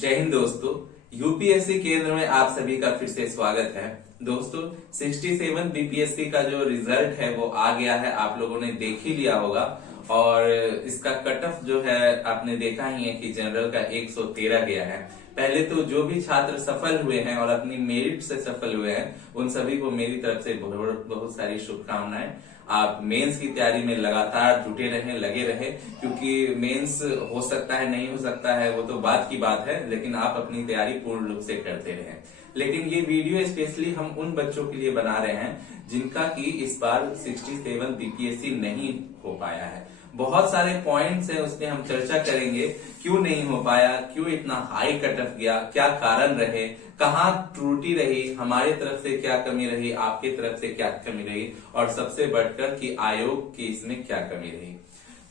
जय हिंद दोस्तों। यूपीएससी केंद्र में आप सभी का फिर से स्वागत है। दोस्तों 67 बीपीएससी का जो रिजल्ट है वो आ गया है, आप लोगों ने देख ही लिया होगा। और इसका कट ऑफ जो है आपने देखा ही है कि जनरल का 113 गया है। पहले तो जो भी छात्र सफल हुए हैं और अपनी मेरिट से सफल हुए हैं उन सभी को मेरी तरफ से बहुत बहुत सारी शुभकामनाएं। आप मेंस की तैयारी में लगातार जुटे रहें, लगे रहें, क्योंकि मेंस हो सकता है नहीं हो सकता है वो तो बात की बात है, लेकिन आप अपनी तैयारी पूर्ण रूप से करते रहें। लेकिन ये वीडियो स्पेशली हम उन बच्चों के लिए बना रहे हैं जिनका कि इस बार 67 बीपीएससी नहीं हो पाया है। बहुत सारे पॉइंट्स हैं, उसमें हम चर्चा करेंगे क्यों नहीं हो पाया, क्यों इतना हाई कट ऑफ गया, क्या कारण रहे, कहाँ त्रुटि रही, हमारे तरफ से क्या कमी रही, आपके तरफ से क्या कमी रही, और सबसे बढ़कर कि आयोग की इसमें क्या कमी रही।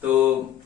तो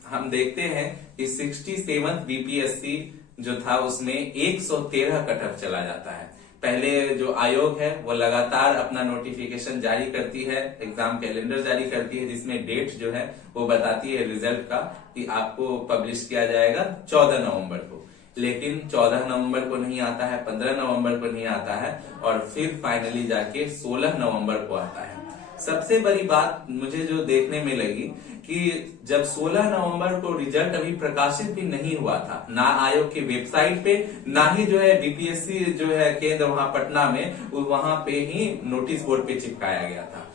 हम देखते हैं कि 67 बीपीएससी जो था उसमें 113 कट ऑफ चला जाता है। पहले जो आयोग है वो लगातार अपना नोटिफिकेशन जारी करती है, एग्जाम कैलेंडर जारी करती है, जिसमें डेट जो है वो बताती है रिजल्ट का कि आपको पब्लिश किया जाएगा 14 नवंबर को। लेकिन 14 नवंबर को नहीं आता है, 15 नवंबर को नहीं आता है, और फिर फाइनली जाके 16 नवंबर को आता है। सबसे बड़ी बात मुझे जो देखने में लगी कि जब 16 नवंबर को रिजल्ट अभी प्रकाशित भी नहीं हुआ था, ना आयोग की वेबसाइट पे, ना ही जो है बीपीएससी जो है केंद्र वहां पटना में वहां पे ही नोटिस बोर्ड पे चिपकाया गया था,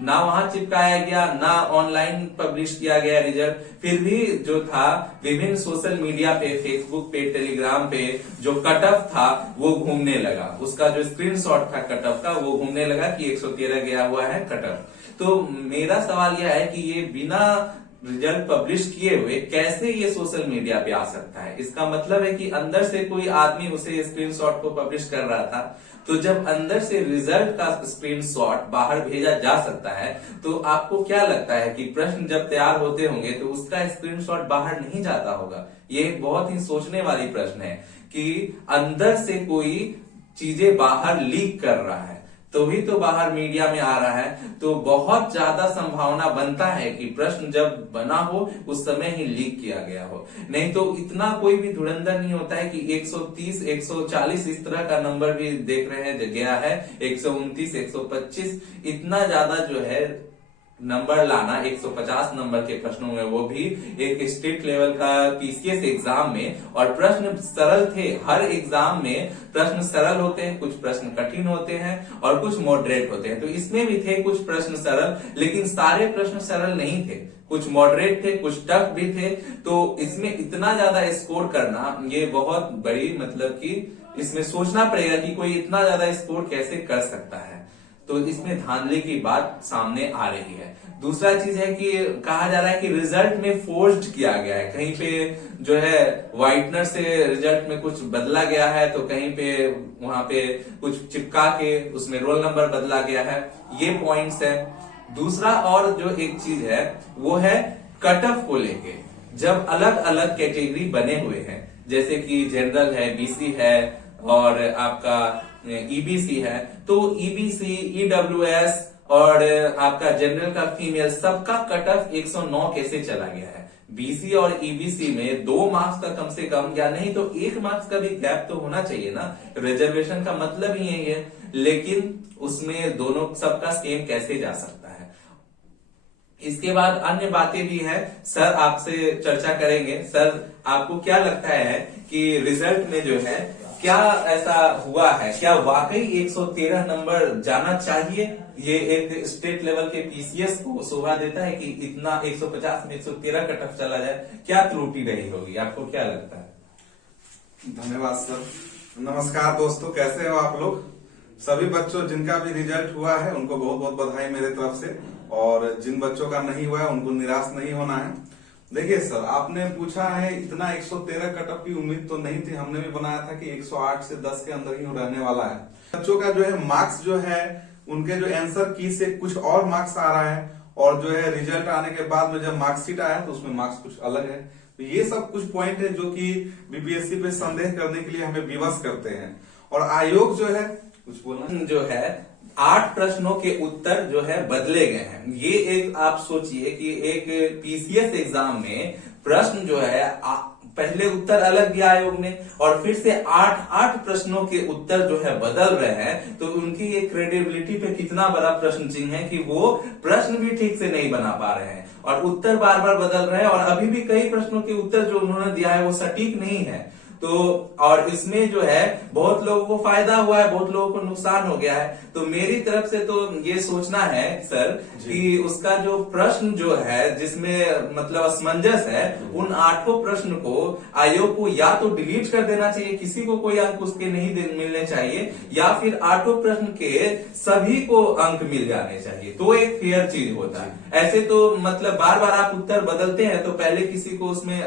ना वहां चिपकाया गया, ना ऑनलाइन पब्लिश किया गया रिजल्ट। फिर भी जो था विभिन्न सोशल मीडिया पे, फेसबुक पे, टेलीग्राम पे जो कट ऑफ था वो घूमने लगा, उसका जो स्क्रीनशॉट था कट ऑफ का वो घूमने लगा कि 113 गया हुआ है कट ऑफ। तो मेरा सवाल यह है कि ये बिना रिजल्ट पब्लिश किए हुए कैसे ये सोशल मीडिया पे आ सकता है। इसका मतलब है कि अंदर से कोई आदमी उसे स्क्रीनशॉट को पब्लिश कर रहा था। तो जब अंदर से रिजल्ट का स्क्रीनशॉट बाहर भेजा जा सकता है तो आपको क्या लगता है कि प्रश्न जब तैयार होते होंगे तो उसका स्क्रीनशॉट बाहर नहीं जाता होगा? ये एक बहुत ही सोचने वाली प्रश्न है कि अंदर से कोई चीजें बाहर लीक कर रहा है तो भी तो बाहर मीडिया में आ रहा है। तो बहुत ज्यादा संभावना बनता है कि प्रश्न जब बना हो उस समय ही लीक किया गया हो, नहीं तो इतना कोई भी धुरंधर नहीं होता है कि 130 140 इस तरह का नंबर भी देख रहे हैं गया है, 129 125 इतना ज्यादा जो है नंबर लाना 150 नंबर के प्रश्नों में, वो भी एक स्टेट लेवल का पीसीएस एग्जाम में। और प्रश्न सरल थे, हर एग्जाम में प्रश्न सरल होते हैं, कुछ प्रश्न कठिन होते हैं और कुछ मॉडरेट होते हैं। तो इसमें भी थे कुछ प्रश्न सरल, लेकिन सारे प्रश्न सरल नहीं थे, कुछ मॉडरेट थे, कुछ टफ भी थे। तो इसमें इतना ज्यादा स्कोर करना ये बहुत बड़ी मतलब कि इसमें सोचना पड़ेगा कि कोई इतना ज्यादा स्कोर कैसे कर सकता है। तो इसमें धांधली की बात सामने आ रही है। दूसरा चीज है कि कहा जा रहा है कि रिजल्ट में फोर्स्ड किया गया है, कहीं पे जो है व्हाइटनर से रिजल्ट में कुछ बदला गया है, तो कहीं पे वहां पे कुछ चिपका के उसमें रोल नंबर बदला गया है। ये पॉइंट्स है। दूसरा और जो एक चीज है वो है कट ऑफ को लेके। जब अलग अलग कैटेगरी बने हुए हैं, जैसे कि जनरल है, बीसी है और आपका ईबीसी है, तो ईबीसी, ईडब्ल्यूएस और आपका जनरल का फीमेल सबका कट ऑफ 109 कैसे चला गया है? बीसी और ईबीसी में 2 मार्क्स का कम से कम, या नहीं तो 1 मार्क्स का भी गैप तो होना चाहिए ना। रिजर्वेशन का मतलब ही यही है, लेकिन उसमें दोनों सबका सेम कैसे जा सकता है? इसके बाद अन्य बातें भी हैं, सर आपसे चर्चा करेंगे। सर आपको क्या लगता है कि रिजल्ट में जो है क्या ऐसा हुआ है, क्या वाकई 113 नंबर जाना चाहिए? ये एक स्टेट लेवल के पीसीएस को शोभा देता है कि इतना 150 में 113 कट ऑफ चला जाए? क्या त्रुटि रही होगी, आपको क्या लगता है? धन्यवाद सर। नमस्कार दोस्तों, कैसे हो आप लोग? सभी बच्चों जिनका भी रिजल्ट हुआ है उनको बहुत बहुत बधाई मेरे तरफ से, और जिन बच्चों का नहीं हुआ है उनको निराश नहीं होना है। देखिए सर, आपने पूछा है इतना 113 कट ऑफ की उम्मीद तो नहीं थी, हमने भी बनाया था कि 108 से 10 के अंदर ही रहने वाला है। बच्चों का जो है मार्क्स जो है उनके जो आंसर की से कुछ और मार्क्स आ रहा है, और जो है रिजल्ट आने के बाद में जब मार्कशीट आया तो उसमें मार्क्स कुछ अलग है। तो ये सब कुछ पॉइंट है जो कि बीपीएससी पे संदेह करने के लिए हमें विवश करते हैं। और आयोग जो है कुछ बोलना जो है 8 प्रश्नों के उत्तर जो है बदले गए हैं। ये एक आप सोचिए कि एक पीसीएस एग्जाम में प्रश्न जो है पहले उत्तर अलग दिया आयोग ने और फिर से 8 प्रश्नों के उत्तर जो है बदल रहे हैं, तो उनकी ये क्रेडिबिलिटी पे कितना बड़ा प्रश्न चिन्ह है कि वो प्रश्न भी ठीक से नहीं बना पा रहे हैं और उत्तर बार बार बदल रहे हैं और अभी भी कई प्रश्नों के उत्तर जो उन्होंने दिया है वो सटीक नहीं है। तो और इसमें जो है बहुत लोगों को फायदा हुआ है, बहुत लोगों को नुकसान हो गया है। तो मेरी तरफ से तो ये सोचना है सर कि उसका जो प्रश्न जो है जिसमें मतलब असमंजस है, उन 8 प्रश्न को आयोग को या तो डिलीट कर देना चाहिए, किसी को कोई अंक उसके नहीं मिलने चाहिए, या फिर 8 प्रश्न के सभी को अंक मिल जाने चाहिए, तो एक फेयर चीज होता है। ऐसे तो मतलब बार बार आप उत्तर बदलते हैं, तो पहले किसी को उसमें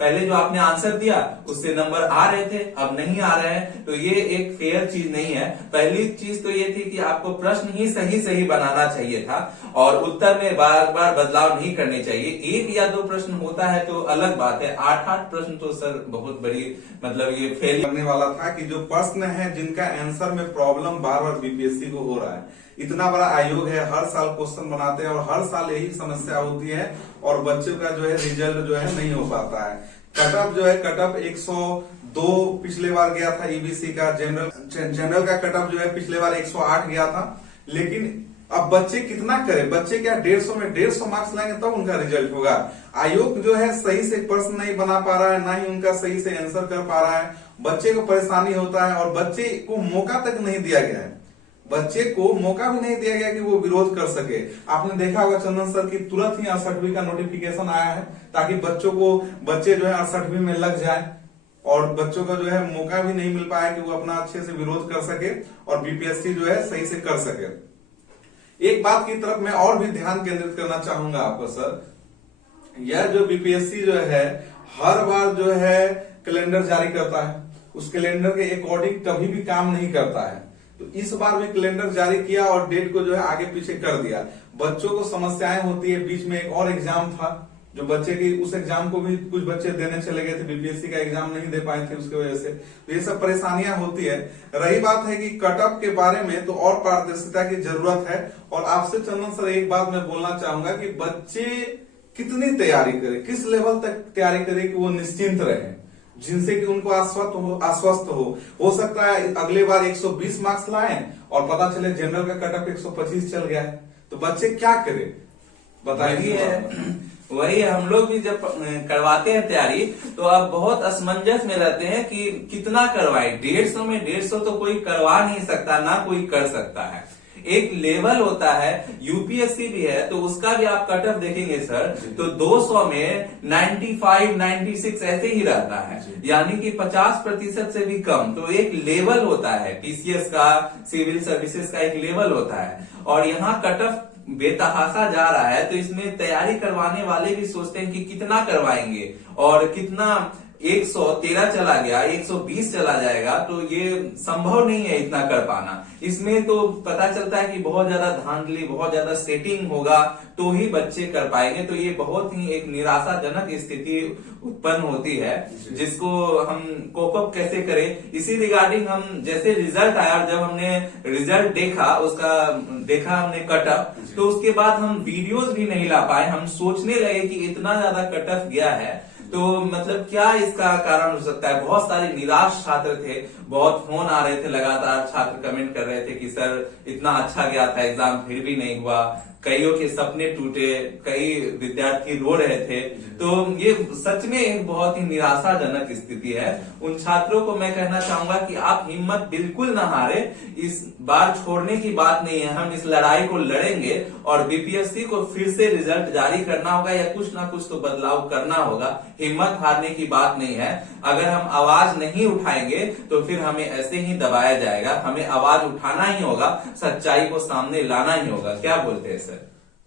पहले जो आपने आंसर दिया उससे नंबर आ रहे थे, अब नहीं आ रहे हैं, तो ये एक फेयर चीज नहीं है। पहली चीज तो ये थी कि आपको प्रश्न ही सही बनाना चाहिए था और उत्तर में बार बार बदलाव नहीं करने चाहिए। 1 या 2 प्रश्न होता है तो अलग बात है, 8 प्रश्न तो सर बहुत बड़ी मतलब ये फेल करने वाला था कि जो प्रश्न है जिनका आंसर में प्रॉब्लम बार बार बीपीएससी को हो रहा है। इतना बड़ा आयोग है, हर साल क्वेश्चन बनाते हैं और हर साल यही समस्या होती है और बच्चों का जो है रिजल्ट जो है नहीं हो पाता है। कटअप जो है, कटअप 102 पिछले बार गया था ईबीसी का, जनरल का कटअप जो है पिछले बार 108 गया था। लेकिन अब बच्चे कितना करें, बच्चे क्या 150 में 150 मार्क्स लाएंगे तब उनका रिजल्ट होगा। आयोग जो है सही से प्रश्न नहीं बना पा रहा है, ना ही उनका सही से आंसर कर पा रहा है, बच्चे को परेशानी होता है और बच्चे को मौका तक नहीं दिया गया है। बच्चे को मौका भी नहीं दिया गया कि वो विरोध कर सके। आपने देखा होगा चंदन सर की तुरंत ही 68वीं का नोटिफिकेशन आया है ताकि बच्चे जो है 68वीं में लग जाए और बच्चों का जो है मौका भी नहीं मिल पाया कि वो अपना अच्छे से विरोध कर सके और बीपीएससी जो है सही से कर सके। एक बात की तरफ मैं और भी ध्यान केंद्रित करना चाहूंगा आपको सर, यह जो बीपीएससी जो है हर बार जो है कैलेंडर जारी करता है, उस कैलेंडर के अकॉर्डिंग कभी भी काम नहीं करता है। तो इस बार भी कैलेंडर जारी किया और डेट को जो है आगे पीछे कर दिया। बच्चों को समस्याएं होती है। बीच में एक और एग्जाम था जो बच्चे की, उस एग्जाम को भी कुछ बच्चे देने चले गए थे, बीपीएससी का एग्जाम नहीं दे पाए थे उसकी वजह से। तो ये सब परेशानियां होती है। रही बात है कि कटअप के बारे में तो और पारदर्शिता की जरूरत है। और आपसे चंदन सर एक बात मैं बोलना चाहूंगा कि बच्चे कितनी तैयारी करें, किस लेवल तक तैयारी करें कि वो निश्चिंत रहे, जिनसे कि उनको आश्वस्त हो सकता है अगले बार 120 मार्क्स लाएं और पता चले जनरल का कटअप 125 चल गया है, तो बच्चे क्या करें बताइए। वही हम लोग भी जब करवाते हैं तैयारी तो अब बहुत असमंजस में रहते हैं कि कितना करवाए। 150 में 150 तो कोई करवा नहीं सकता, ना कोई कर सकता है। एक लेवल होता है, यूपीएससी भी है तो उसका भी आप कटअप देखेंगे सर तो 200 में 95, 96 ऐसे ही रहता है, यानी कि 50% से भी कम। तो एक लेवल होता है, पीसीएस का, सिविल सर्विसेज का एक लेवल होता है और यहाँ कटअप बेतहाशा जा रहा है। तो इसमें तैयारी करवाने वाले भी सोचते हैं कि कितना करवाएंगे और कितना 113 चला गया, 120 चला जाएगा, तो ये संभव नहीं है इतना कर पाना। इसमें तो पता चलता है कि बहुत ज्यादा धांधली, बहुत ज्यादा सेटिंग होगा तो ही बच्चे कर पाएंगे। तो ये बहुत ही एक निराशाजनक स्थिति उत्पन्न होती है जिसको हम कोप अप कैसे करें। इसी रिगार्डिंग हम जैसे रिजल्ट आया, जब हमने रिजल्ट देखा हमने कटअप, तो उसके बाद हम वीडियोस भी नहीं ला पाए। हम सोचने लगे कि इतना ज्यादा कटअप गया है तो मतलब क्या इसका कारण हो सकता है। बहुत सारे निराश छात्र थे, बहुत फोन आ रहे थे, लगातार छात्र कमेंट कर रहे थे कि सर इतना अच्छा गया था एग्जाम फिर भी नहीं हुआ, कईयों के सपने टूटे, कई विद्यार्थी रो रहे थे। तो ये सच में एक बहुत ही निराशाजनक स्थिति है। उन छात्रों को मैं कहना चाहूंगा कि आप हिम्मत बिल्कुल ना हारे, इस बार छोड़ने की बात नहीं है। हम इस लड़ाई को लड़ेंगे और बीपीएससी को फिर से रिजल्ट जारी करना होगा या कुछ ना कुछ तो बदलाव करना होगा। हिम्मत हारने की बात नहीं है। अगर हम आवाज नहीं उठाएंगे तो फिर हमें ऐसे ही दबाया जाएगा। हमें आवाज उठाना ही होगा, सच्चाई को सामने लाना ही होगा। क्या बोलते हैं सर?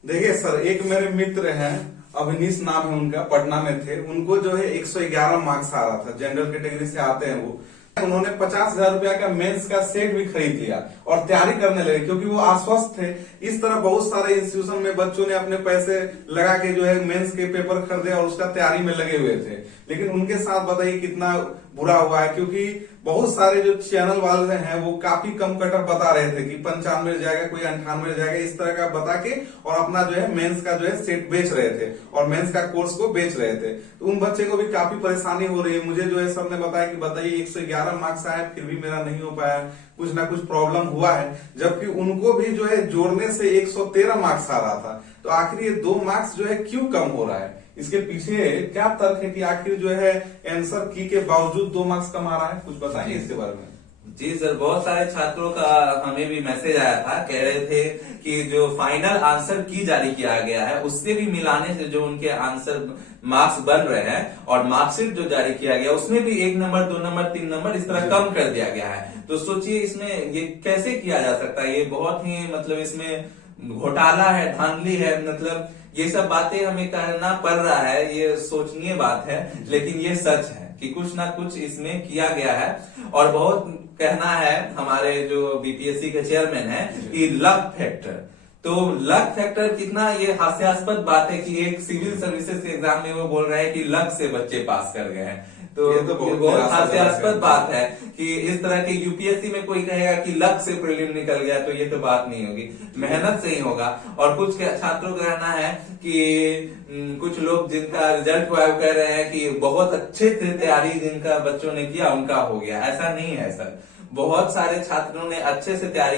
देखिए सर, एक मेरे मित्र हैं, अवनीश नाम है उनका, पटना में थे। उनको जो है 111 मार्क्स आ रहा था, जनरल कैटेगरी से आते हैं वो। उन्होंने 50,000 रुपया का मेंस का सेट भी खरीद लिया और तैयारी करने लगे क्योंकि वो आश्वस्त थे। इस तरह बहुत सारे इंस्टीट्यूशन में बच्चों ने अपने पैसे लगा के जो है मेंस के पेपर खरीदे और उसका तैयारी में लगे हुए थे। लेकिन उनके साथ बताइए कितना बुरा हुआ है, क्योंकि बहुत सारे जो चैनल वाले हैं वो काफी कम कटअप बता रहे थे कि 95 जाएगा, कोई 98 जाएगा, इस तरह का बता के और अपना जो है मेंस का जो है सेट बेच रहे थे और मेंस का कोर्स को बेच रहे थे। तो उन बच्चे को भी काफी परेशानी हो रही है। मुझे जो है सबने बताया कि बताइए 111 मार्क्स आए फिर भी मेरा नहीं हो पाया, कुछ ना कुछ प्रॉब्लम हुआ है, जबकि उनको भी जो है जोड़ने से 113 मार्क्स आ रहा था। तो आखिर ये 2 मार्क्स जो है क्यों कम हो रहा है, इसके पीछे क्या तर्क है कि आखिर जो है आंसर की के बावजूद 2 मार्क्स कम आ रहा है, कुछ बताइए इसके बारे में। जी सर, बहुत सारे छात्रों का हमें भी मैसेज आया था, कह रहे थे कि जो फाइनल आंसर की जारी किया गया है उससे भी मिलाने से जो उनके आंसर मार्क्स बन रहे हैं और मार्कशीट जो जारी किया गया उसमें भी 1 नंबर 2 नंबर 3 नंबर इस तरह कम कर दिया गया है। तो सोचिए इसमें ये कैसे किया जा सकता है, ये बहुत ही मतलब इसमें घोटाला है, धांधली है, मतलब ये सब बातें हमें करना पड़ रहा है, ये सोचनीय बात है, लेकिन ये सच है कि कुछ ना कुछ इसमें किया गया है। और बहुत कहना है हमारे जो बीपीएससी के चेयरमैन है कि लक फैक्टर, तो लक फैक्टर कितना ये हास्यास्पद बात है कि एक सिविल सर्विसेज के एग्जाम में वो बोल रहे हैं कि लक से बच्चे पास कर गए हैं। तो ये बहुत हास्यास्पद बात है कि इस तरह के यूपीएससी में कोई कहेगा कि लक से प्रीलिम निकल गया, तो ये तो बात नहीं होगी, मेहनत से ही होगा। और कुछ छात्रों का कहना है कि कुछ लोग जिनका रिजल्ट हुआ है कह रहे हैं कि बहुत अच्छे से तैयारी जिनका बच्चों ने किया उनका हो गया, ऐसा नहीं है सर। बहुत सारे छात्रों ने अच्छे से तैयारी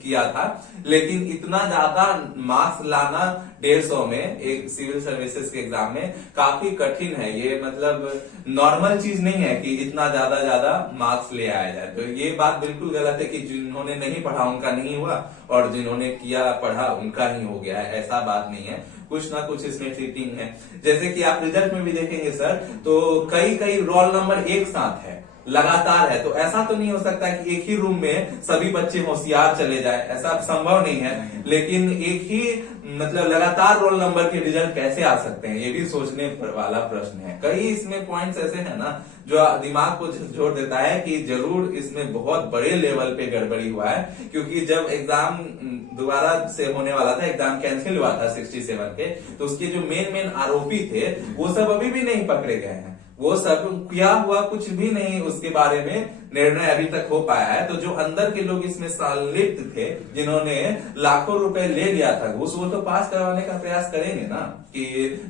किया था, लेकिन इतना ज्यादा मार्क्स लाना 150 में एक सिविल सर्विसेज के एग्जाम में काफी कठिन है। ये मतलब नॉर्मल चीज नहीं है कि इतना ज्यादा मार्क्स ले आया जाए। तो ये बात बिल्कुल गलत है कि जिन्होंने नहीं पढ़ा उनका नहीं हुआ और जिन्होंने किया पढ़ा उनका ही हो गया है, ऐसा बात नहीं है। कुछ ना कुछ इसमें चीटिंग है। जैसे कि आप रिजल्ट में भी देखेंगे सर, तो कई रोल नंबर एक साथ है, लगातार है, तो ऐसा तो नहीं हो सकता कि एक ही रूम में सभी बच्चे होशियार चले जाए, ऐसा संभव नहीं है। लेकिन एक ही मतलब लगातार रोल नंबर के रिजल्ट कैसे आ सकते हैं, ये भी सोचने वाला प्रश्न है। कई इसमें पॉइंट्स ऐसे हैं ना जो दिमाग को झकझोर देता है कि जरूर इसमें बहुत बड़े लेवल पे गड़बड़ी हुआ है। क्योंकि जब एग्जाम दोबारा से होने वाला था, एग्जाम कैंसिल हुआ था 67 के, तो उसके जो मेन आरोपी थे वो सब अभी भी नहीं पकड़े गए हैं। वो सब किया हुआ कुछ भी नहीं, उसके बारे में निर्णय अभी तक हो पाया है। तो जो अंदर के लोग इसमें संलिप्त थे, जिन्होंने लाखों रुपए ले लिया था घूस, वो तो पास करवाने का प्रयास करेंगे ना कि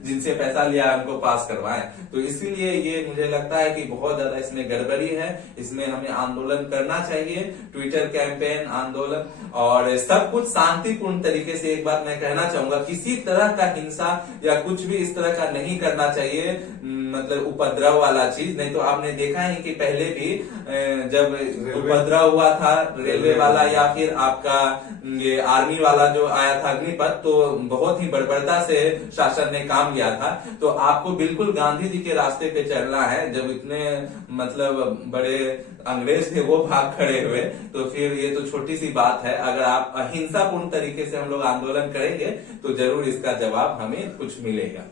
जिनसे पैसा लिया उनको पास करवाएं। तो इसीलिए ये मुझे लगता है कि बहुत ज्यादा इसमें गड़बड़ी है। इसमें हमें आंदोलन करना चाहिए, ट्विटर कैंपेन, आंदोलन, और सब कुछ शांतिपूर्ण तरीके से। एक बात मैं कहना चाहूंगा, किसी तरह का हिंसा या कुछ भी इस तरह का नहीं करना चाहिए, मतलब उपद्रव वाला चीज। नहीं तो आपने देखा है कि पहले भी जब उपद्रव हुआ था रेलवे वाला या फिर आपका ये आर्मी वाला जो आया था अग्निपथ, तो बहुत ही बर्बरता से शासन ने काम किया था। तो आपको बिल्कुल गांधी जी के रास्ते पे चलना है। जब इतने मतलब बड़े अंग्रेज थे वो भाग खड़े हुए, तो फिर ये तो छोटी सी बात है। अगर आप अहिंसापूर्ण तरीके से हम लोग आंदोलन करेंगे तो जरूर इसका जवाब हमें कुछ मिलेगा।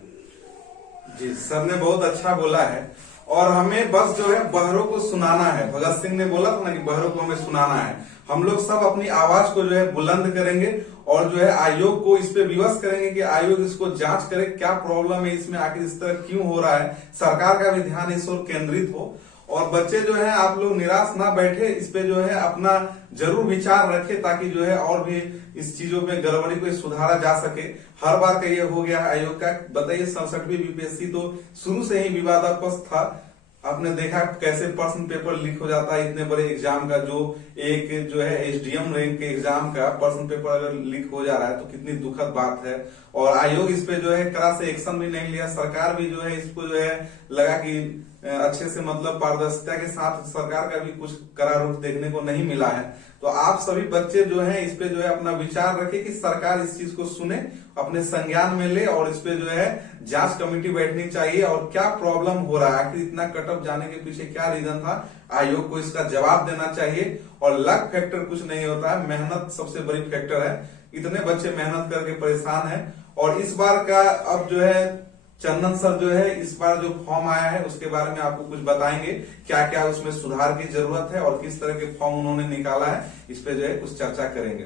जी, सर ने बहुत अच्छा बोला है। और हमें बस जो है बहरों को सुनाना है। भगत सिंह ने बोला था ना कि बहरों को हमें सुनाना है। हम लोग सब अपनी आवाज को जो है बुलंद करेंगे और जो है आयोग को इस पे विवश करेंगे कि आयोग इसको जांच करे, क्या प्रॉब्लम है इसमें, आखिर इस तरह क्यों हो रहा है। सरकार का भी ध्यान इस ओर केंद्रित हो और बच्चे जो है आप लोग निराश ना बैठे, इस पे जो है अपना जरूर विचार रखें ताकि जो है और भी इस चीजों में गड़बड़ी को सुधारा जा सके। हर बार का ये हो गया है आयोग का। बताइए 67वीं बीपीएससी तो शुरू से ही विवादास्पद था। आपने देखा कैसे प्रश्न पेपर लीक हो जाता है इतने बड़े एग्जाम का, जो एक जो है एसडीएम रैंक के एग्जाम का प्रश्न पेपर अगर लीक हो जा रहा है तो कितनी दुखद बात है। और आयोग इस पे जो है कड़ा से एक्शन भी नहीं लिया। सरकार भी जो है इसको जो है लगा कि अच्छे से मतलब पारदर्शिता के साथ सरकार का भी कुछ कड़ा रूप देखने को नहीं मिला है। तो आप सभी बच्चे जो हैं इस पे जो है अपना विचार रखें कि सरकार इस चीज को सुने, अपने संज्ञान में ले और इस पे जो है जांच कमेटी बैठनी चाहिए और क्या प्रॉब्लम हो रहा है, आखिर इतना कटअप जाने के पीछे क्या रीजन था, आयोग को इसका जवाब देना चाहिए। और लक फैक्टर कुछ नहीं होता है, मेहनत सबसे बड़ी फैक्टर है। इतने बच्चे मेहनत करके परेशान है। और इस बार का अब जो है चंदन सर जो है इस बार जो फॉर्म आया है उसके बारे में आपको कुछ बताएंगे, क्या क्या उसमें सुधार की जरूरत है और किस तरह के फॉर्म उन्होंने निकाला है, इस पे जो है कुछ चर्चा करेंगे।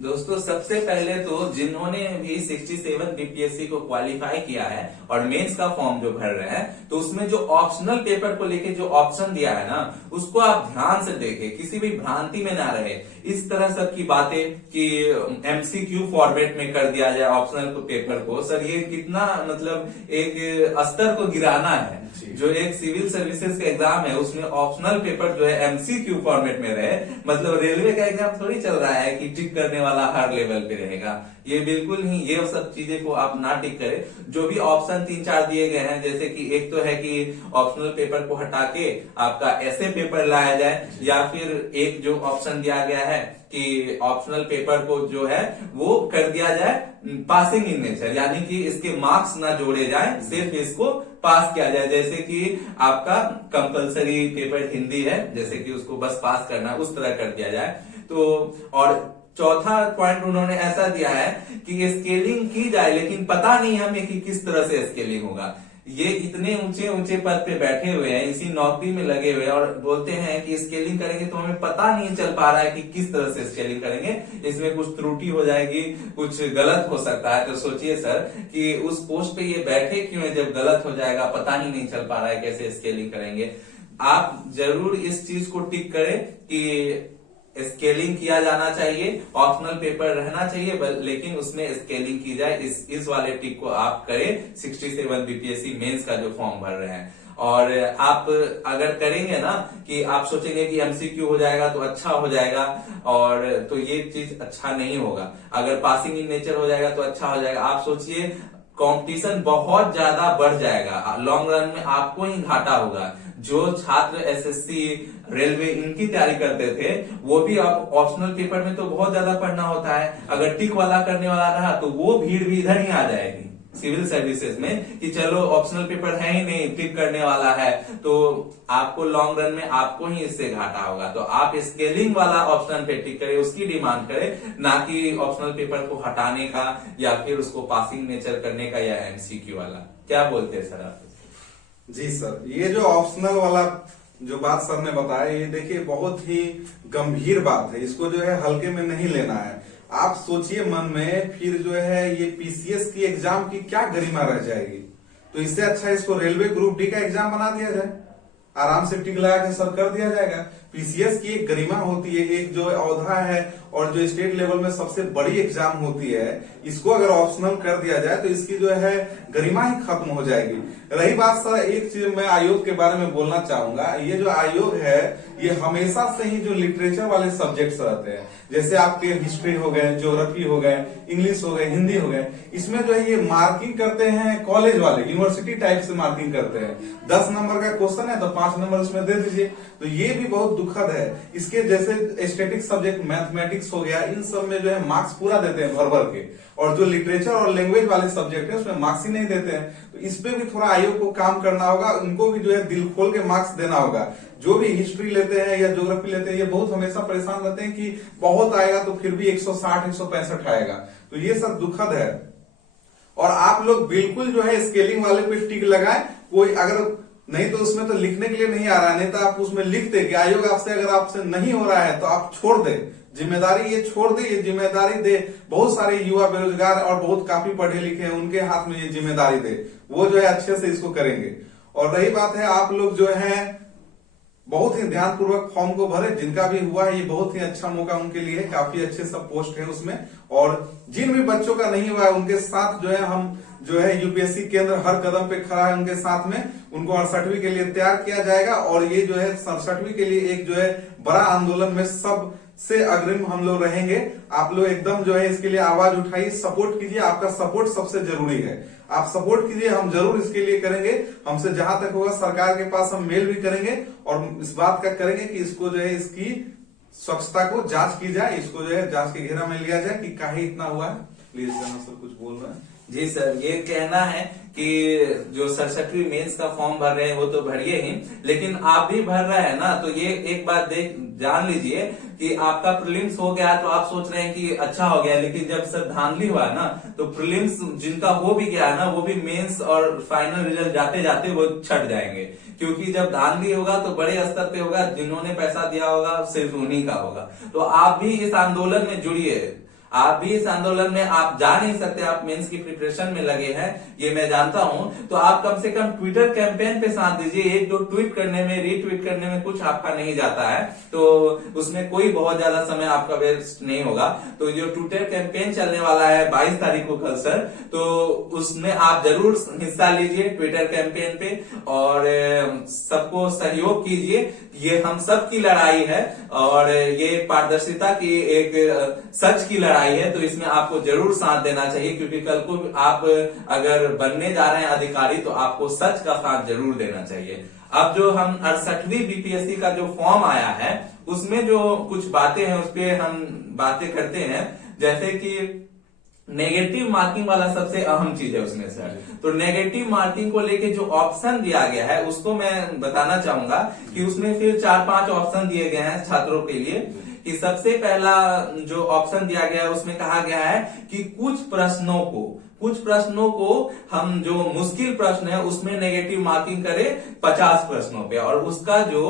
दोस्तों सबसे पहले तो जिन्होंने भी 67 बीपीएससी को क्वालिफाई किया है और मेंस का फॉर्म जो भर रहे हैं, तो उसमें जो ऑप्शनल पेपर को लेके जो ऑप्शन दिया है ना, उसको आप ध्यान से देखें, किसी भी भ्रांति में ना रहे। इस तरह सब की बातें कि एमसीक्यू फॉर्मेट में कर दिया जाए ऑप्शनल पेपर को, सर ये कितना मतलब एक स्तर को गिराना है। जो एक सिविल सर्विसेज का एग्जाम है उसमें ऑप्शनल पेपर जो है एमसीक्यू फॉर्मेट में रहे, मतलब रेलवे का एग्जाम थोड़ी चल रहा है कि टिक करने वाला हर लेवल पे रहेगा। ये बिल्कुल नहीं, ये सब चीजें को आप ना टिक करें। जो भी ऑप्शन 3-4 दिए गए हैं, जैसे कि एक तो है कि ऑप्शनल पेपर को हटा के आपका ऐसे पेपर लाया जाए, या फिर एक जो ऑप्शन दिया गया है कि ऑप्शनल पेपर को जो है वो कर दिया जाए पासिंग इन नेचर, यानी कि इसके मार्क्स ना जोड़े जाए, सिर्फ इसको पास किया जाए। जैसे कि आपका कंपलसरी पेपर हिंदी है, जैसे कि उसको बस पास करना, उस तरह कर दिया जाए। तो और चौथा पॉइंट उन्होंने ऐसा दिया है कि स्केलिंग की जाए, लेकिन पता नहीं हमें कि किस तरह से स्केलिंग होगा। ये इतने ऊंचे ऊंचे पद पे बैठे हुए हैं, इसी नौकरी में लगे हुए हैं, और बोलते हैं कि स्केलिंग करेंगे, तो हमें पता नहीं चल पा रहा है कि किस तरह से स्केलिंग करेंगे। इसमें कुछ त्रुटि हो जाएगी, कुछ गलत हो सकता है। तो सोचिए सर कि उस पोस्ट पे ये बैठे क्यों है, जब गलत हो जाएगा, पता ही नहीं चल पा रहा है कैसे स्केलिंग करेंगे। आप जरूर इस चीज को टिक करें कि स्केलिंग किया जाना चाहिए, ऑप्शनल पेपर रहना चाहिए, लेकिन उसमें स्केलिंग की जाए। इस वाले टिक को आप करें 67 बीपीएससी मेंस का जो फॉर्म भर रहे हैं। और आप अगर करेंगे ना कि आप सोचेंगे कि एमसीक्यू हो जाएगा तो अच्छा हो जाएगा, और तो ये चीज अच्छा नहीं होगा। अगर पासिंग इन नेचर हो जाएगा तो अच्छा हो जाएगा। आप सोचिए कंपटीशन बहुत ज्यादा बढ़ जाएगा, लॉन्ग रन में आपको ही घाटा होगा। जो छात्र एसएससी, रेलवे इनकी तैयारी करते थे, वो भी अब ऑप्शनल पेपर में तो बहुत ज्यादा पढ़ना होता है। अगर टिक वाला करने वाला रहा तो वो भीड़ भी इधर ही आ जाएगी सिविल सर्विसेज में कि चलो ऑप्शनल पेपर है ही नहीं, टिक करने वाला है, तो आपको लॉन्ग रन में आपको ही इससे घाटा होगा। तो आप स्केलिंग वाला ऑप्शन पे टिक करें, उसकी डिमांड करें, ना कि ऑप्शनल पेपर को हटाने का या फिर उसको पासिंग नेचर करने का या एमसीक्यू वाला। क्या बोलते हैं सर आप? जी सर, ये जो ऑप्शनल वाला जो बात सर ने बताया, ये देखिए बहुत ही गंभीर बात है। इसको जो है हल्के में नहीं लेना है। आप सोचिए मन में, फिर जो है ये पीसीएस की एग्जाम की क्या गरिमा रह जाएगी। तो इससे अच्छा इसको रेलवे ग्रुप डी का एग्जाम बना दिया जाए, आराम से टिक लगा के सर कर दिया जाएगा। पीसीएस की एक गरिमा होती है, एक जो औधा है, और जो स्टेट लेवल में सबसे बड़ी एग्जाम होती है, इसको अगर ऑप्शनल कर दिया जाए तो इसकी जो है गरिमा ही खत्म हो जाएगी। रही बात सर, एक चीज मैं आयोग के बारे में बोलना चाहूंगा। ये जो आयोग है, ये हमेशा से ही जो लिटरेचर वाले सब्जेक्ट्स रहते हैं, जैसे आपके हिस्ट्री हो गए, ज्योग्राफी हो गए, इंग्लिश हो गए, हिंदी हो गए, इसमें जो है ये मार्किंग करते हैं कॉलेज वाले, यूनिवर्सिटी टाइप से मार्किंग करते हैं। 10 नंबर का क्वेश्चन है तो 5 नंबर उसमें दे दीजिए। तो ये भी बहुत दुखद है। इसके जैसे स्टैटिक सब्जेक्ट मैथमेटिक्स हो गया, इन सब में जो है मार्क्स पूरा देते हैं भर भर के, और जो लिटरेचर और लैंग्वेज वाले सब्जेक्ट है उसमें मार्क्स ही नहीं देते हैं। तो इस पे भी थोड़ा आयोग को काम करना होगा, उनको भी जो है दिल खोल के मार्क्स देना होगा। जो भी हिस्ट्री लेते हैं या ज्योग्राफी लेते हैं, ये बहुत हमेशा परेशान रहते हैं कि बहुत आएगा तो फिर भी 160 165 आएगा। तो ये सब दुखद है। और आप लोग बिल्कुल जो है स्केलिंग वाले पे टिक लगाए। कोई अगर नहीं तो उसमें तो लिखने के लिए नहीं आ रहा है, नहीं तो आप उसमें लिख दे कि आयोग आपसे अगर आपसे नहीं हो रहा है तो आप छोड़ दे, जिम्मेदारी ये छोड़ दे, ये जिम्मेदारी दे। बहुत सारे युवा बेरोजगार और बहुत काफी पढ़े लिखे हैं, उनके हाथ में ये जिम्मेदारी दे, वो जो है अच्छे से इसको करेंगे। और रही बात है, आप लोग जो है बहुत ही ध्यानपूर्वक फॉर्म को भरे। जिनका भी हुआ है ये बहुत ही अच्छा मौका उनके लिए, काफी अच्छे सब पोस्ट है उसमें। और जिन भी बच्चों का नहीं हुआ है उनके साथ जो है हम जो है यूपीएससी केंद्र हर कदम पे खड़ा है उनके साथ में। उनको 68वीं के लिए तैयार किया जाएगा, और ये जो है 67वीं के लिए एक जो है बड़ा आंदोलन में सब से अग्रिम हम लोग रहेंगे। आप लोग एकदम जो है इसके लिए आवाज उठाइए, सपोर्ट कीजिए। आपका सपोर्ट सबसे जरूरी है, आप सपोर्ट कीजिए, हम जरूर इसके लिए करेंगे। हमसे जहां तक होगा सरकार के पास हम मेल भी करेंगे, और इस बात का करेंगे कि इसको जो है इसकी स्वच्छता को जांच की जाए, इसको जो है जांच के घेरा में लिया जाए कि काहे इतना हुआ है। प्लीज सर कुछ बोल रहे हैं? जी सर, ये कहना है कि जो 67वीं मेंस का फॉर्म भर रहे हैं वो तो भरिए ही, लेकिन आप भी भर रहे हैं ना, तो ये एक बात जान लीजिए कि आपका प्रीलिम्स हो गया तो आप सोच रहे हैं कि अच्छा हो गया, लेकिन जब सर धांधली हुआ ना तो प्रीलिम्स जिनका हो भी गया ना, वो भी मेंस और फाइनल रिजल्ट जाते जाते वो छट जाएंगे। क्योंकि जब धांधली होगा तो बड़े स्तर पे होगा, जिन्होंने पैसा दिया होगा सिर्फ उन्हीं का होगा। तो आप भी इस आंदोलन में जुड़िए। आप भी इस आंदोलन में आप जा नहीं सकते, आप मेंस की प्रिपरेशन में लगे हैं, ये मैं जानता हूं, तो आप कम से कम ट्विटर कैंपेन पे साथ दीजिए। एक दो ट्वीट करने में, रीट्वीट करने में कुछ आपका नहीं जाता है, तो उसमें कोई बहुत ज्यादा समय आपका वेस्ट नहीं होगा। तो जो ट्विटर कैंपेन चलने वाला है 22 तारीख को कल सर, तो उसमें आप जरूर हिस्सा लीजिए ट्विटर कैंपेन पे और सबको सहयोग कीजिए। ये हम सब की लड़ाई है और ये पारदर्शिता की एक सच की लड़ाई है, तो इसमें आपको जरूर साथ देना चाहिए, क्योंकि कल को आप अगर बनने जा रहे हैं अधिकारी तो आपको सच का साथ जरूर देना चाहिए। अब जो हम 68वीं बीपीएससी का जो फॉर्म आया है उसमें जो कुछ बातें हैं उस पर हम बातें करते हैं। जैसे कि नेगेटिव मार्किंग वाला सबसे अहम चीज है उसमें सर, तो नेगेटिव मार्किंग को लेके जो ऑप्शन दिया गया है उसको मैं बताना चाहूंगा कि उसमें फिर 4-5 ऑप्शन दिए गए हैं छात्रों के लिए। कि सबसे पहला जो ऑप्शन दिया गया है उसमें कहा गया है कि कुछ प्रश्नों को हम जो मुश्किल प्रश्न है उसमें नेगेटिव मार्किंग करें 50 प्रश्नों पे, और उसका जो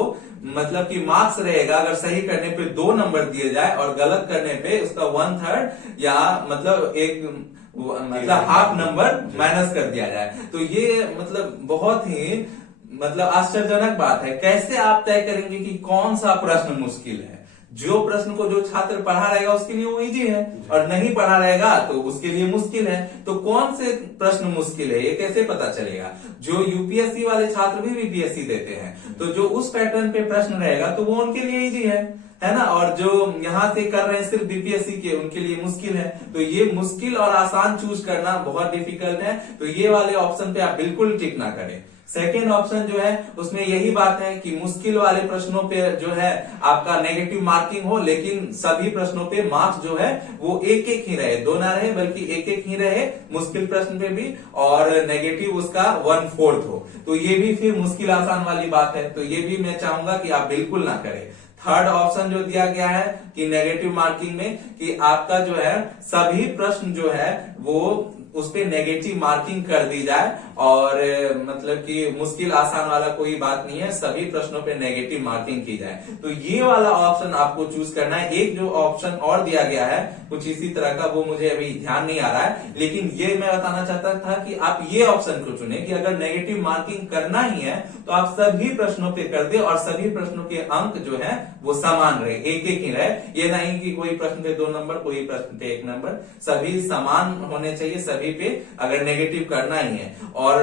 मतलब कि मार्क्स रहेगा अगर सही करने पे 2 नंबर दिए जाए और गलत करने पे उसका 1/3 या मतलब हाफ नंबर माइनस कर दिया जाए। तो ये मतलब बहुत ही आश्चर्यजनक बात है। कैसे आप तय करेंगे कि कौन सा प्रश्न मुश्किल है? जो प्रश्न को जो छात्र पढ़ा रहेगा उसके लिए वो इजी है और नहीं पढ़ा रहेगा तो उसके लिए मुश्किल है। तो कौन से प्रश्न मुश्किल है ये कैसे पता चलेगा? जो यूपीएससी वाले छात्र भी बीपीएससी देते हैं, तो जो उस पैटर्न पे प्रश्न रहेगा तो वो उनके लिए इजी है ना, और जो यहाँ से कर रहे हैं सिर्फ बीपीएससी के उनके लिए मुश्किल है। तो ये मुश्किल और आसान चूज करना बहुत डिफिकल्ट है, तो ये वाले ऑप्शन पे आप बिल्कुल टिक ना करें। सेकेंड ऑप्शन जो है उसमें यही बात है कि मुश्किल वाले प्रश्नों पे जो है आपका नेगेटिव मार्किंग हो, लेकिन सभी प्रश्नों पे मार्क्स जो है वो 1-1 ही रहे, 2 ना रहे बल्कि 1-1 ही रहे मुश्किल प्रश्न पे भी, और नेगेटिव उसका 1/4 हो। तो ये भी फिर मुश्किल आसान वाली बात है, तो ये भी मैं चाहूंगा कि आप बिल्कुल ना करें। थर्ड ऑप्शन जो दिया गया है कि नेगेटिव मार्किंग में कि आपका जो है सभी प्रश्न जो है वो उस पे नेगेटिव मार्किंग कर दी जाए, और मतलब कि मुश्किल आसान वाला कोई बात नहीं है, सभी प्रश्नों पे नेगेटिव मार्किंग की जाए। तो ये वाला ऑप्शन आपको चूज करना है। एक जो ऑप्शन और दिया गया है कुछ इसी तरह का, वो मुझे अभी ध्यान नहीं आ रहा है, लेकिन ये मैं बताना चाहता था कि आप ये ऑप्शन को चुने कि अगर नेगेटिव मार्किंग करना ही है तो आप सभी प्रश्नों पे कर दे और सभी प्रश्नों के अंक जो है वो समान रहे, 1-1 ही रहे। ये नहीं कि कोई प्रश्न पे 2 नंबर, कोई प्रश्न पे 1 नंबर, सभी समान होने चाहिए सभी पे अगर नेगेटिव करना ही है। और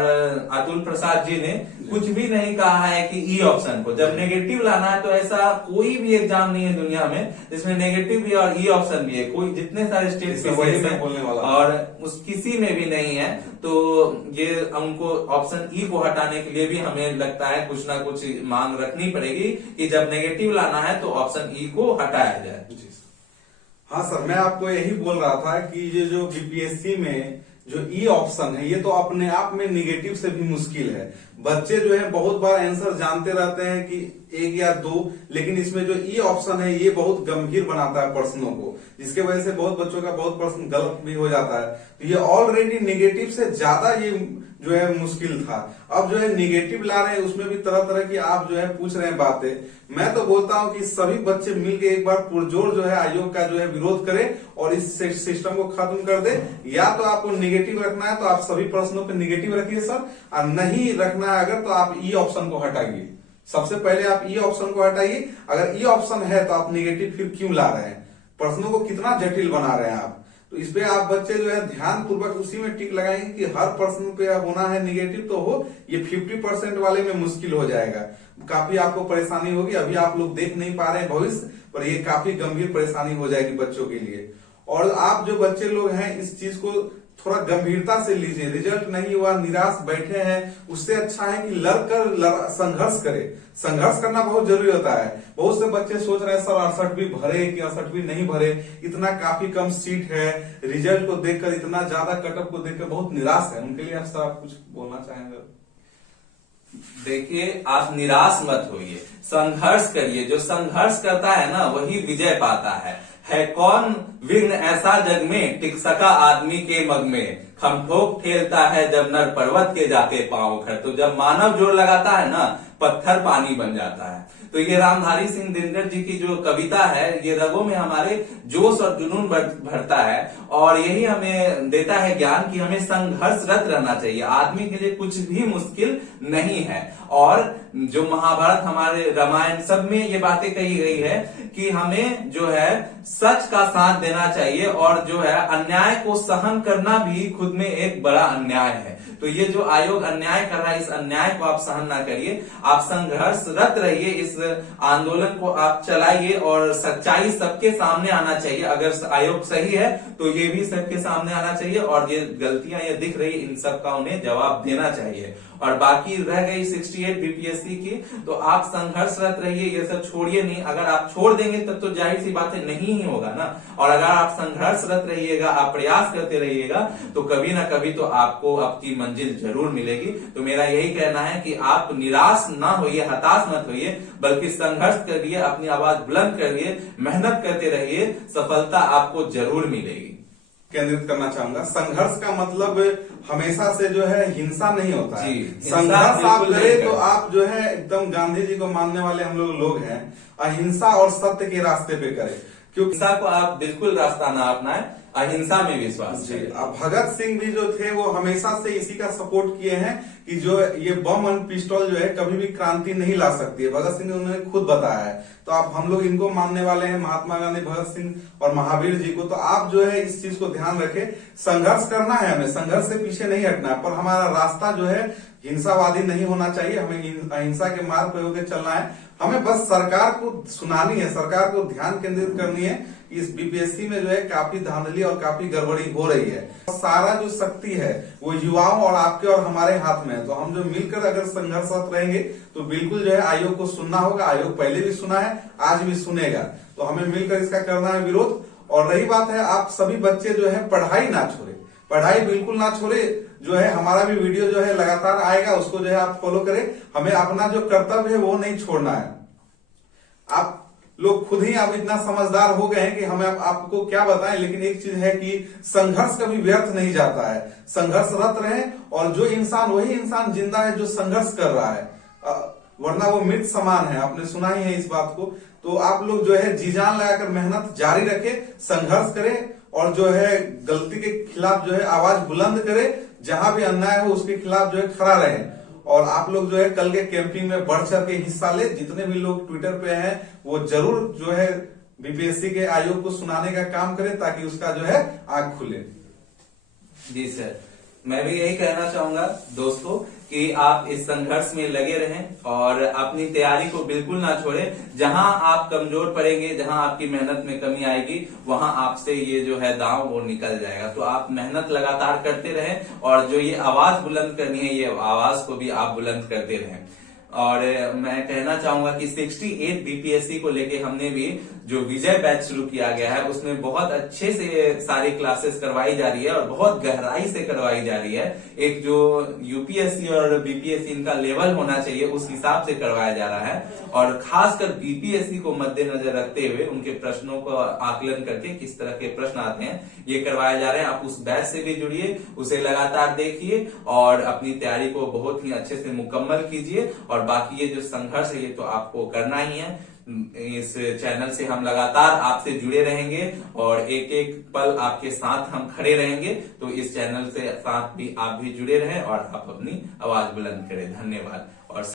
अतुल प्रसाद जी ने कुछ भी नहीं कहा है कि ई ऑप्शन को जब नेगेटिव लाना है, तो ऐसा कोई भी एग्जाम नहीं है दुनिया में जिसमें नेगेटिव भी और ई ऑप्शन भी है। कोई जितने सारे स्टेट और उस किसी में भी नहीं है, तो ये उनको ऑप्शन ई को हटाने के लिए भी हमें लगता है कुछ ना कुछ मांग रखनी पड़ेगी कि जब नेगेटिव लाना है तो ऑप्शन ई को हटाया जाए। हाँ सर, मैं आपको यही बोल रहा था कि ये जो बीपीएससी में जो ई ऑप्शन है ये तो अपने आप में निगेटिव से भी मुश्किल है। बच्चे जो है बहुत बार आंसर जानते रहते हैं कि 1 या 2, लेकिन इसमें जो ई ऑप्शन है ये बहुत गंभीर बनाता है प्रश्नों को, जिसके वजह से बहुत बच्चों का बहुत प्रश्न गलत भी हो जाता है। तो ये ऑलरेडी निगेटिव से ज्यादा ये जो है मुश्किल था। अब जो है निगेटिव ला रहे हैं उसमें भी तरह तरह की आप जो है पूछ रहे हैं बातें। मैं तो बोलता हूं कि सभी बच्चे मिलके एक बार पुरजोर जो है आयोग का जो है विरोध करें और इस सिस्टम को खत्म कर दे। या तो आपको निगेटिव रखना है तो आप सभी प्रश्नों पे निगेटिव रखिए सर, और नहीं रखना है अगर तो आप ई ऑप्शन को हटाइए। सबसे पहले आप ई ऑप्शन को हटाइए। अगर ई ऑप्शन है तो आप निगेटिव फिर क्यों ला रहे हैं? प्रश्नों को कितना जटिल बना रहे हैं आप। तो इस पे आप बच्चे जो है ध्यान पूर्वक उसी में टिक लगाएंगे कि हर प्रश्न पे होना है निगेटिव तो हो। ये 50% वाले में मुश्किल हो जाएगा, काफी आपको परेशानी होगी। अभी आप लोग देख नहीं पा रहे हैं भविष्य, पर ये काफी गंभीर परेशानी हो जाएगी बच्चों के लिए। और आप जो बच्चे लोग हैं इस चीज को थोड़ा गंभीरता से लीजिए। रिजल्ट नहीं हुआ, निराश बैठे हैं, उससे अच्छा है कि लड़कर संघर्ष करें। संघर्ष करना बहुत जरूरी होता है। बहुत से बच्चे सोच रहे हैं सर 68वीं भरे कि 68वीं नहीं भरे, इतना काफी कम सीट है। रिजल्ट को देखकर, इतना ज्यादा कटअप को देखकर बहुत निराश है। उनके लिए सर आप कुछ बोलना चाहेंगे? देखिए, आप निराश मत होइए, संघर्ष करिए। जो संघर्ष करता है ना वही विजय पाता है कौन विघ्न ऐसा जग में, टिक सका आदमी के मग में। खमठोक ठेलता है जब नर पर्वत के जाके पांव उखड़। तो जब मानव जोर लगाता है ना पत्थर पानी बन जाता है। तो ये रामधारी सिंह दिनकर जी की जो कविता है, ये रगों में हमारे जोश और जुनून भरता है और यही हमें देता है ज्ञान कि हमें संघर्षरत रहना चाहिए। आदमी के लिए कुछ भी मुश्किल नहीं है। और जो महाभारत, हमारे रामायण, सब में ये बातें कही गई है कि हमें जो है सच का साथ देना चाहिए और जो है अन्याय को सहन करना भी खुद में एक बड़ा अन्याय है। तो ये जो आयोग अन्याय कर रहा है, इस अन्याय को आप सहन ना करिए, आप संघर्षरत रहिए, इस आंदोलन को आप चलाइए और सच्चाई सबके सामने आना चाहिए। अगर आयोग सही है तो ये भी सबके सामने आना चाहिए और ये गलतियां ये दिख रही, इन सब का उन्हें जवाब देना चाहिए। और बाकी रह गई 68 बीपीएससी की, तो आप संघर्षरत रहिए, ये सब छोड़िए नहीं। अगर आप छोड़ देंगे तब तो जाहिर सी बात है नहीं ही होगा ना। और अगर आप संघर्षरत रहिएगा, आप प्रयास करते रहिएगा, तो कभी ना कभी तो आपको आपकी मंजिल जरूर मिलेगी। तो मेरा यही कहना है कि आप निराश ना होइए, हताश मत होइए, बल्कि संघर्ष करिए, अपनी आवाज बुलंद करिए, मेहनत करते रहिए, सफलता आपको जरूर मिलेगी। केंद्रित करना चाहूंगा, संघर्ष का मतलब हमेशा से जो है हिंसा नहीं होता है। जी, संघर्ष आप करें तो आप जो है एकदम गांधी जी को मानने वाले हम लोग हैं, अहिंसा और सत्य के रास्ते पे करें, क्योंकि हिंसा को आप बिल्कुल रास्ता ना अपनाएं, अहिंसा में विश्वास जी। करें। अब भगत सिंह भी जो थे वो हमेशा से इसी का सपोर्ट किए हैं कि जो ये बम और पिस्टल जो है कभी भी क्रांति नहीं ला सकती है। भगत सिंह ने उन्होंने खुद बताया है। तो आप हम लोग इनको मानने वाले हैं, महात्मा गांधी, भगत सिंह और महावीर जी को। तो आप जो है इस चीज को ध्यान रखें, संघर्ष करना है, हमें संघर्ष से पीछे नहीं हटना है, पर हमारा रास्ता जो है हिंसावादी नहीं होना चाहिए, हमें अहिंसा के मार्ग पे होकर चलना है। हमें बस सरकार को सुनानी है, सरकार को ध्यान केंद्रित करनी है। इस बीपीएससी में जो है काफी धांधली और काफी गड़बड़ी हो रही है। सारा जो शक्ति है वो युवाओं और आपके और हमारे हाथ में है। तो हम जो मिलकर अगर संघर्षरत रहेंगे तो बिल्कुल जो है आयोग को सुनना होगा। आयोग पहले भी सुना है, आज भी सुनेगा। तो हमें मिलकर इसका करना है विरोध। और रही बात है, आप सभी बच्चे जो है पढ़ाई ना छोड़े, पढ़ाई बिल्कुल ना छोड़े। जो है हमारा भी वीडियो जो है लगातार आएगा, उसको जो है आप फॉलो करें। हमें अपना जो कर्तव्य है वो नहीं छोड़ना है। आप लोग खुद ही आप इतना समझदार हो गए हैं कि हमें आपको क्या बताएं, लेकिन एक चीज है कि संघर्ष कभी व्यर्थ नहीं जाता है। संघर्षरत रहे और जो इंसान, वही इंसान जिंदा है जो संघर्ष कर रहा है, वरना वो मृत समान है। आपने सुना ही है इस बात को। तो आप लोग जो है जी जान लगाकर मेहनत जारी रखें, संघर्ष करें और जो है गलती के खिलाफ जो है आवाज बुलंद करें। जहां भी अन्याय हो उसके खिलाफ जो है खड़ा रहे। और आप लोग जो है कल के कैंपिंग में बढ़ चढ़ के हिस्सा ले। जितने भी लोग ट्विटर पे हैं वो जरूर जो है बीपीएससी के आयोग को सुनाने का काम करें, ताकि उसका जो है आंख खुले। जी सर, मैं भी यही कहना चाहूंगा दोस्तों कि आप इस संघर्ष में लगे रहें और अपनी तैयारी को बिल्कुल ना छोड़ें। जहां आप कमजोर पड़ेंगे, जहां आपकी मेहनत में कमी आएगी, वहां आपसे ये जो है दांव वो निकल जाएगा। तो आप मेहनत लगातार करते रहें और जो ये आवाज बुलंद करनी है, ये आवाज को भी आप बुलंद करते रहें। और मैं कहना चाहूंगा कि 68 बीपीएससी को लेके हमने भी जो विजय बैच शुरू किया गया है, उसमें बहुत अच्छे से सारी क्लासेस करवाई जा रही है और बहुत गहराई से करवाई जा रही है। एक जो यूपीएससी और बीपीएससी इनका लेवल होना चाहिए, उस हिसाब से करवाया जा रहा है। और खासकर बीपीएससी को मद्देनजर रखते हुए उनके प्रश्नों को आकलन करके किस तरह के प्रश्न आते हैं, ये करवाए जा रहे हैं। आप उस बैच से भी जुड़िए, उसे लगातार देखिए और अपनी तैयारी को बहुत ही अच्छे से मुकम्मल कीजिए। और बाकी ये जो संघर्ष है, ये तो आपको करना ही है। इस चैनल से हम लगातार आपसे जुड़े रहेंगे और एक एक पल आपके साथ हम खड़े रहेंगे। तो इस चैनल से साथ भी आप भी जुड़े रहें और आप अपनी आवाज बुलंद करें। धन्यवाद।